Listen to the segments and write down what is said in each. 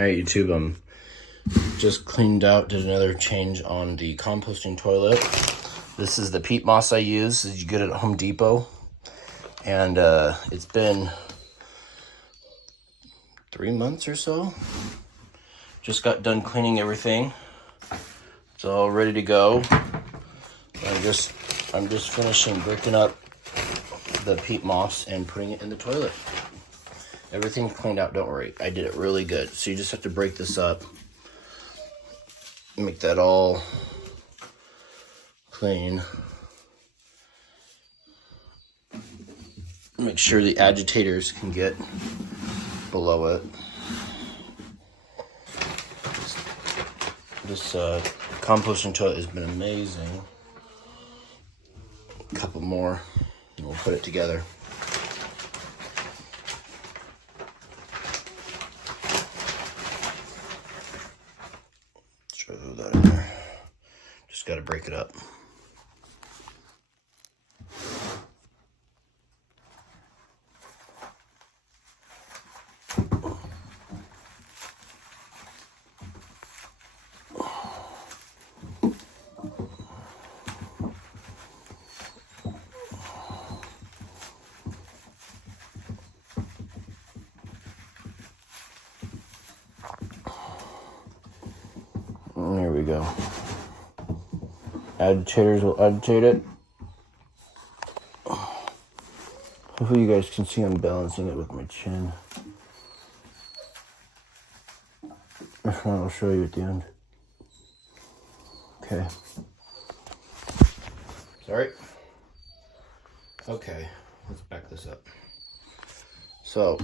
Alright, YouTube, just cleaned out, did another change on the composting toilet. This is the peat moss I use that you get at Home Depot. And it's been 3 months or so. Just got done cleaning everything. It's all ready to go. I'm just finishing breaking up the peat moss and putting it in the toilet. Everything's cleaned out, don't worry. I did it really good. So you just have to break this up. Make that all clean. Make sure the agitators can get below it. This composting toilet has been amazing. A couple more and we'll put it together. Throw that in there. Just got to break it up. There we go. Agitators will agitate it. Hopefully you guys can see I'm balancing it with my chin. If not, I'll show you at the end. Okay. Sorry. Okay, let's back this up. So,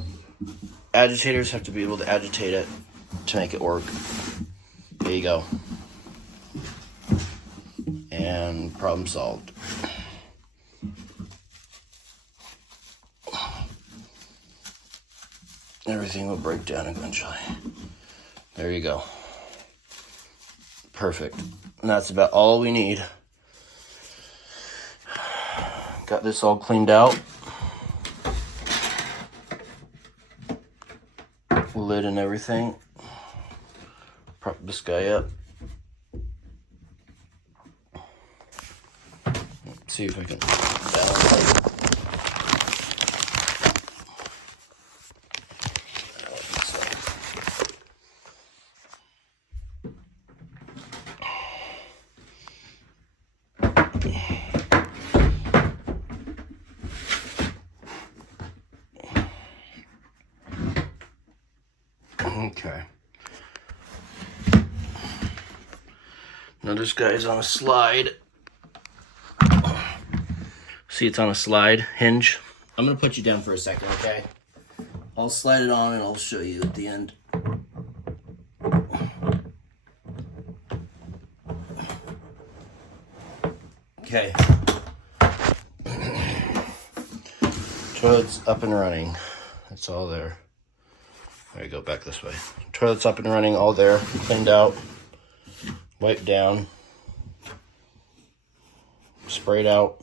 agitators have to be able to agitate it to make it work. There you go. And problem solved. Everything will break down eventually. There you go. Perfect. And that's about all we need. Got this all cleaned out. Lid and everything. Prop this guy up. Let's see if I can balance it. Okay. Now this guy's on a slide. See, it's on a slide hinge. I'm gonna put you down for a second, okay? I'll slide it on and I'll show you at the end. Okay. Toilet's up and running. It's all there. There you go, back this way. Toilet's up and running, all there, cleaned out, wiped down, sprayed out.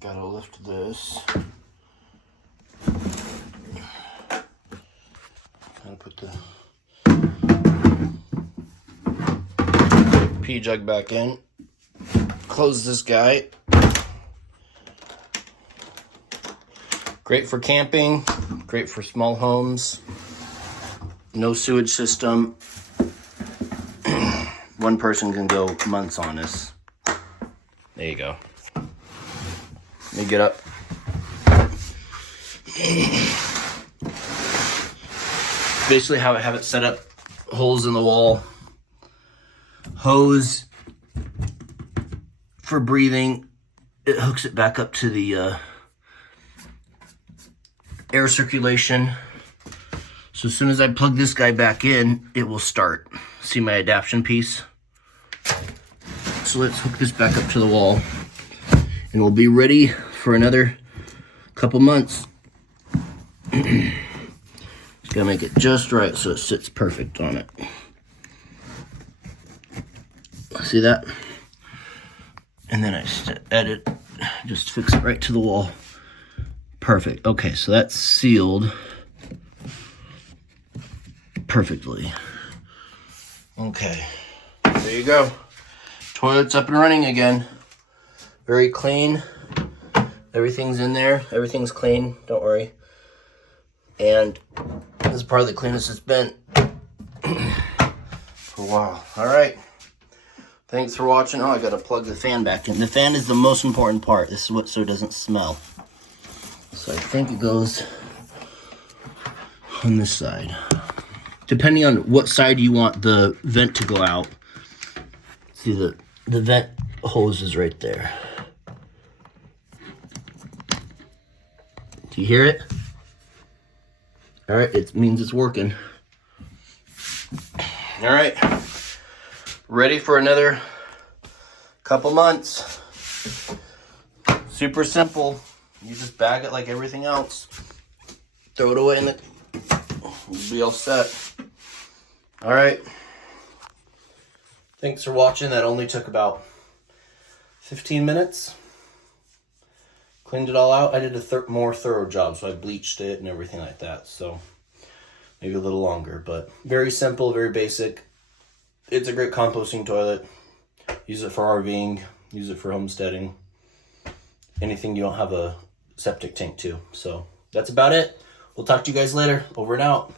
Gotta lift this. Gotta put the pee jug back in. Close this guy. Great for camping, great for small homes. No sewage system. One person can go months on this. There you go. Let me get up. Basically how I have it set up, holes in the wall, hose for breathing. It hooks it back up to the air circulation. So as soon as I plug this guy back in, it will start. See my adaptation piece? So let's hook this back up to the wall and we'll be ready for another couple months. Just gotta make it just right so it sits perfect on it. See that? And then I edit, just fix it right to the wall. Perfect. Okay, so that's sealed perfectly. Okay, there you go. Toilet's up and running again. Very clean. Everything's in there. Everything's clean. Don't worry. And this is probably the cleanest it's been for a while. All right. Thanks for watching. Oh, I gotta plug the fan back in. The fan is the most important part. This is what, so it doesn't smell. So I think it goes on this side. Depending on what side you want the vent to go out. See, the vent hose is right there. Do you hear it? All right, it means it's working. All right, ready for another couple months. Super simple. You just bag it like everything else. Throw it away in the, you'll be all set. All right. Thanks for watching. That only took about 15 minutes. Cleaned it all out. I did a more thorough job, so I bleached it and everything like that. So maybe a little longer, but very simple, very basic. It's a great composting toilet. Use it for RVing, use it for homesteading. Anything you don't have a septic tank to. So that's about it. We'll talk to you guys later. Over and out.